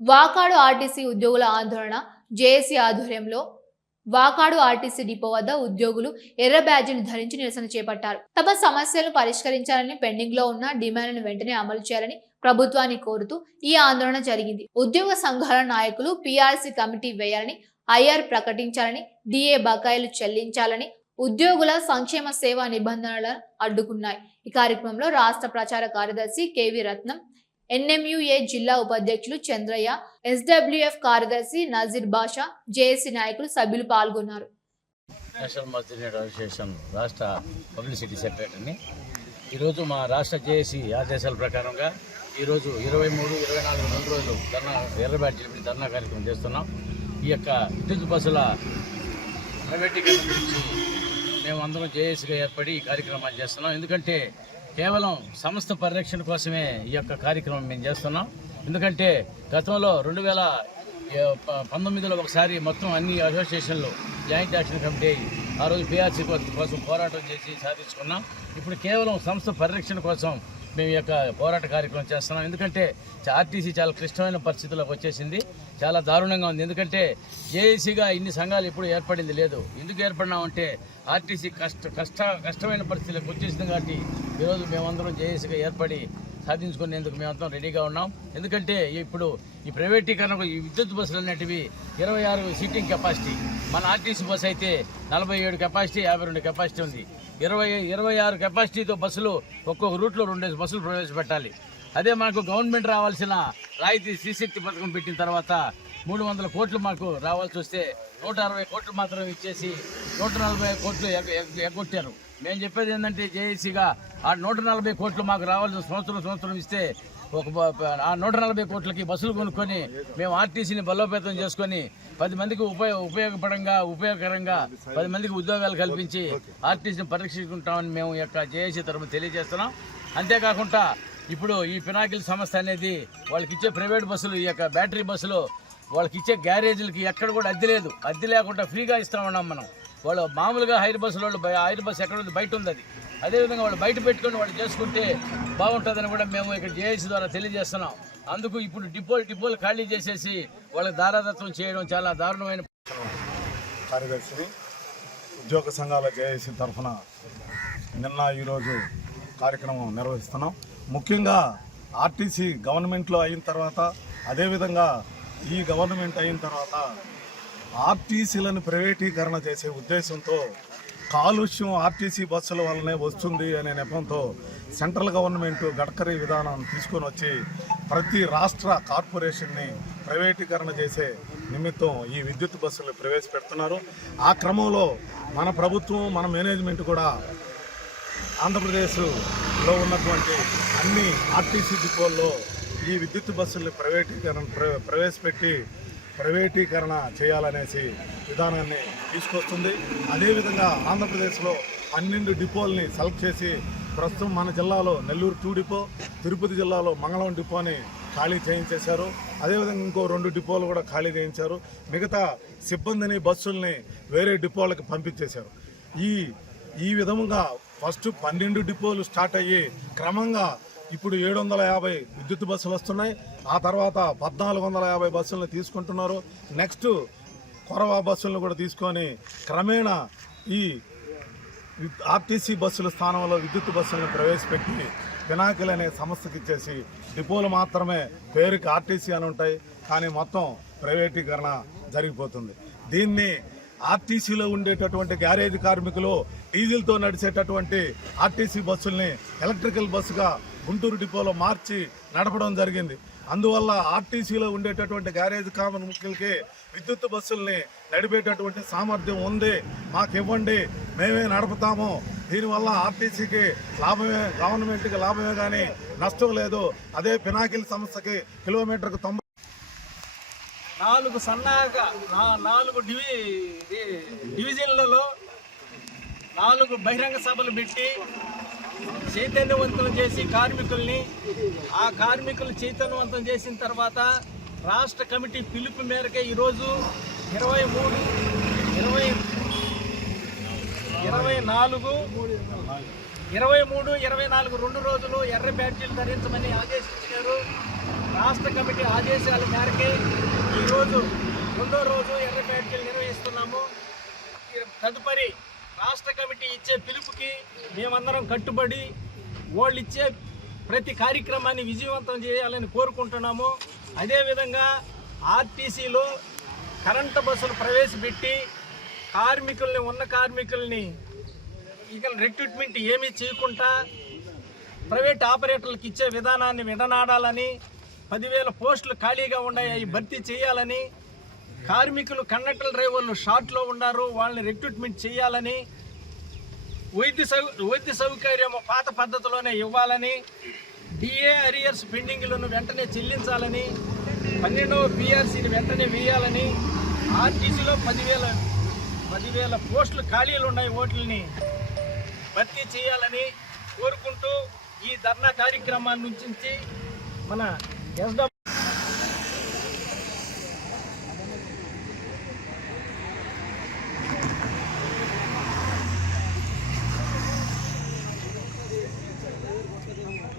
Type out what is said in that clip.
Vakadu RTC ఉద్యోగుల ఆందోళన JAC ఆధ్వర్యంలో వాకాడు ఆర్టీసీ డిపో వద్ద ఉద్యోగులు ఎర్ర బ్యాడ్జీలు ధరించి నిరసన చేపట్టారు. తమ సమస్యలను పరిష్కరించాలని, పెండింగ్ లో ఉన్న డిమాండ్లను వెంటనే అమలు చేయాలని ప్రభుత్వాన్ని కోరుతూ ఈ ఆందోళన జరిగింది. ఉద్యోగ సంఘాల నాయకులు పీఆర్సీ కమిటీ వేయాలని, ఐఆర్ ప్రకటించాలని, డిఏ బకాయిలు చెల్లించాలని, ఉద్యోగుల సంక్షేమ సేవా నిబంధనలను అడ్డుకున్నాయి. ఈ కార్యక్రమంలో రాష్ట్ర ప్రచార కార్యదర్శి కేవి రత్నం, ఎన్ఎంయుఏ జిల్లా ఉపాధ్యక్షులు చంద్రయ్య, ఎస్డబ్ల్యూఎఫ్ కార్యదర్శి నజీర్ బాషా, జేఏసీ నాయకులు సభ్యులు పాల్గొన్నారు. నేషనల్ మజ్దూర్ అసోసియేషన్ రాష్ట్ర పబ్లిసిటీ సెక్రటరీని. ఈరోజు మా రాష్ట్ర జేఏసీ ఆదేశాల ప్రకారంగా ఈరోజు 23, 24 2 రోజులు ధర్నా ఎర్ర బ్యాడ్జీలు ధర్నా కార్యక్రమం చేస్తున్నాం. ఈ యొక్క విద్యుత్ బస్సుల ప్రైవేటీకరణ గురించి మేము అందరం జేఏసీగా ఏర్పడి ఈ కార్యక్రమాన్ని చేస్తున్నాం. ఎందుకంటే కేవలం సంస్థ పరిరక్షణ కోసమే ఈ యొక్క కార్యక్రమం మేము చేస్తున్నాం. ఎందుకంటే గతంలో 2019లో ఒకసారి మొత్తం అన్ని అసోసియేషన్లు జాయింట్ యాక్షన్ కమిటీ ఆ రోజు పీఆర్సీ కోసం పోరాటం చేసి సాధించుకున్నాం. ఇప్పుడు కేవలం సంస్థ పరిరక్షణ కోసం మేము ఈ యొక్క పోరాట కార్యక్రమం చేస్తున్నాం. ఎందుకంటే ఆర్టీసీ చాలా క్లిష్టమైన పరిస్థితుల్లోకి వచ్చేసింది, చాలా దారుణంగా ఉంది. ఎందుకంటే జేఏసీగా ఇన్ని సంఘాలు ఎప్పుడు ఏర్పడింది లేదు. ఎందుకు ఏర్పడినామంటే ఆర్టీసీ కష్టమైన పరిస్థితులకు వచ్చేసింది కాబట్టి ఈరోజు మేమందరం జేఏసీగా ఏర్పడి సాధించుకునేందుకు మేమందరం రెడీగా ఉన్నాం. ఎందుకంటే ఇప్పుడు ఈ ప్రైవేటీకరణకు ఈ విద్యుత్ బస్సులు అనేటివి 26 సీటింగ్ కెపాసిటీ, మన ఆర్టీసీ బస్సు అయితే 47 కెపాసిటీ, 52 కెపాసిటీ ఉంది. 26 కెపాసిటీతో బస్సులు ఒక్కొక్క రూట్లో 2 బస్సులు ప్రవేశపెట్టాలి. అదే మనకు గవర్నమెంట్ రావాల్సిన రాయితీ శ్రీశక్తి పథకం పెట్టిన తర్వాత 300 కోట్లు మాకు రావాల్సి వస్తే 160 కోట్లు మాత్రం ఇచ్చేసి 140 కోట్లు ఎగ్గొట్టారు. మేము చెప్పేది ఏంటంటే జేఏసీగా ఆ 140 కోట్లు మాకు రావాల్సిన సంవత్సరం ఇస్తే ఆ 140 కోట్లకి బస్సులు కొనుక్కొని మేము ఆర్టీసీని బలోపేతం చేసుకొని 10 మందికి ఉపయోగకరంగా 10 మందికి ఉద్యోగాలు కల్పించి ఆర్టీసీని పరీక్షించుకుంటామని మేము ఈ యొక్క జేఏసీ తరఫున తెలియజేస్తున్నాం. అంతేకాకుండా ఇప్పుడు ఈ పినాకిల్ సంస్థ అనేది వాళ్ళకి ఇచ్చే ప్రైవేట్ బస్సులు, ఈ యొక్క బ్యాటరీ బస్సులు వాళ్ళకి ఇచ్చే గ్యారేజీలకి ఎక్కడ కూడా అద్దె లేదు. అద్దె లేకుండా ఫ్రీగా ఇస్తామన్నాం మనం. వాళ్ళు మామూలుగా హైర్ బస్సులు హైర్ బస్సు ఎక్కడ ఉంది, బయట ఉంది. అది అదేవిధంగా వాళ్ళు బయట పెట్టుకొని వాళ్ళు చేసుకుంటే బాగుంటుందని కూడా మేము ఇక్కడ జేఏసీ ద్వారా తెలియజేస్తున్నాం. అందుకు ఇప్పుడు డిపోలు ఖాళీ చేసేసి వాళ్ళకి దారాదత్వం చేయడం చాలా దారుణమైన. కార్యదర్శిని ఉద్యోగ సంఘాల జేఏసీ తరఫున నిన్న ఈరోజు కార్యక్రమం నిర్వహిస్తున్నాం. ముఖ్యంగా ఆర్టీసీ గవర్నమెంట్లో అయిన తర్వాత, అదేవిధంగా ఈ గవర్నమెంట్ అయిన తర్వాత ఆర్టీసీలను ప్రైవేటీకరణ చేసే ఉద్దేశంతో కాలుష్యం ఆర్టీసీ బస్సుల వల్లనే వస్తుంది అనే నెపంతో సెంట్రల్ గవర్నమెంట్ గడ్కరీ విధానం తీసుకొని వచ్చి ప్రతి రాష్ట్ర కార్పొరేషన్ని ప్రైవేటీకరణ చేసే నిమిత్తం ఈ విద్యుత్ బస్సులు ప్రవేశపెడుతున్నారు. ఆ క్రమంలో మన ప్రభుత్వం, మన మేనేజ్మెంట్ కూడా ఆంధ్రప్రదేశ్లో ఉన్నటువంటి అన్ని ఆర్టీసీ డిపోల్లో ఈ విద్యుత్ బస్సుల్ని ప్రవేశపెట్టి ప్రైవేటీకరణ చేయాలనేసి విధానాన్ని తీసుకొస్తుంది. అదేవిధంగా ఆంధ్రప్రదేశ్లో 12 డిపోల్ని సెలెక్ట్ చేసి ప్రస్తుతం మన జిల్లాలో నెల్లూరు 2 డిపో, తిరుపతి జిల్లాలో మంగళం డిపోని ఖాళీ చేయించేశారు. అదేవిధంగా ఇంకో 2 డిపోలు కూడా ఖాళీ చేయించారు. మిగతా సిబ్బందిని, బస్సుల్ని వేరే డిపోలకు పంపించేశారు. ఈ విధంగా ఫస్ట్ 12 డిపోలు స్టార్ట్ అయ్యి క్రమంగా ఇప్పుడు 750 విద్యుత్ బస్సులు వస్తున్నాయి. ఆ తర్వాత 1450 బస్సులను తీసుకుంటున్నారు. నెక్స్ట్ కొరవా బస్సులను కూడా తీసుకొని క్రమేణా ఈ ఆర్టీసీ బస్సుల స్థానంలో విద్యుత్ బస్సులను ప్రవేశపెట్టి పినాకిల్ అనే సంస్థకి ఇచ్చేసి డిపోలు మాత్రమే పేరుకి ఆర్టీసీ అని ఉంటాయి, కానీ మొత్తం ప్రైవేటీకరణ జరిగిపోతుంది. దీన్ని ఆర్టీసీలో ఉండేటటువంటి గ్యారేజ్ కార్మికులు డీజిల్తో నడిచేటటువంటి ఆర్టీసీ బస్సుల్ని ఎలక్ట్రికల్ బస్సుగా గుంటూరు డిపోలో మార్చి నడపడం జరిగింది. అందువల్ల ఆర్టీసీలో ఉండేటటువంటి గ్యారేజ్ కార్మికులకి విద్యుత్ బస్సుల్ని నడిపేటటువంటి సామర్థ్యం ఉంది, మాకు ఇవ్వండి, మేమే నడుపుతాము. దీనివల్ల ఆర్టీసీకి లాభమే, గవర్నమెంట్కి లాభమే కానీ నష్టం లేదు. అదే పినాకిల్ సంస్థకి కిలోమీటర్కు 4 సన్నాహక 4 డివిజన్లలో 4 బహిరంగ సభలు పెట్టి చైతన్యవంతం చేసి కార్మికుల్ని, ఆ కార్మికులు చైతన్యవంతం చేసిన తర్వాత రాష్ట్ర కమిటీ పిలుపు మేరకే ఈరోజు 23, 24 2 రోజులు ఎర్ర బ్యాడ్జీలు ధరించమని ఆదేశించారు. రాష్ట్ర కమిటీ ఆదేశాల మేరకే ఈరోజు 2వ రోజు ఎర్ర బ్యాడ్జీలు నిర్వహిస్తున్నాము. తదుపరి రాష్ట్ర కమిటీ ఇచ్చే పిలుపుకి మేమందరం కట్టుబడి వాళ్ళు ఇచ్చే ప్రతి కార్యక్రమాన్ని విజయవంతం చేయాలని కోరుకుంటున్నాము. అదేవిధంగా ఆర్టీసీలో కరెంటు బస్సులు ప్రవేశపెట్టి ఉన్న కార్మికుల్ని ఇక రిక్రూట్మెంట్ ఏమీ చేయకుండా ప్రైవేట్ ఆపరేటర్లకు ఇచ్చే విధానాన్ని విడనాడాలని, 10,000 పోస్టులు ఖాళీగా ఉన్నాయి, అవి భర్తీ చేయాలని, కార్మికులు కండక్టర్ డ్రైవర్లు షార్ట్లో ఉన్నారు, వాళ్ళని రిక్రూట్మెంట్ చేయాలని, వైద్య సౌకర్యం పాత పద్ధతిలోనే ఇవ్వాలని, డిఏ అరియర్స్ పెండింగ్లను వెంటనే చెల్లించాలని, 12వ పిఆర్సీని వెంటనే వేయాలని, ఆర్టీసీలో 10,000 పోస్టులు ఖాళీలు ఉన్నాయి, ఓట్లని భర్తీ చేయాలని కోరుకుంటూ ఈ ధర్నా కార్యక్రమాన్ని నుంచి మన ఎస్డబ్ల్యూ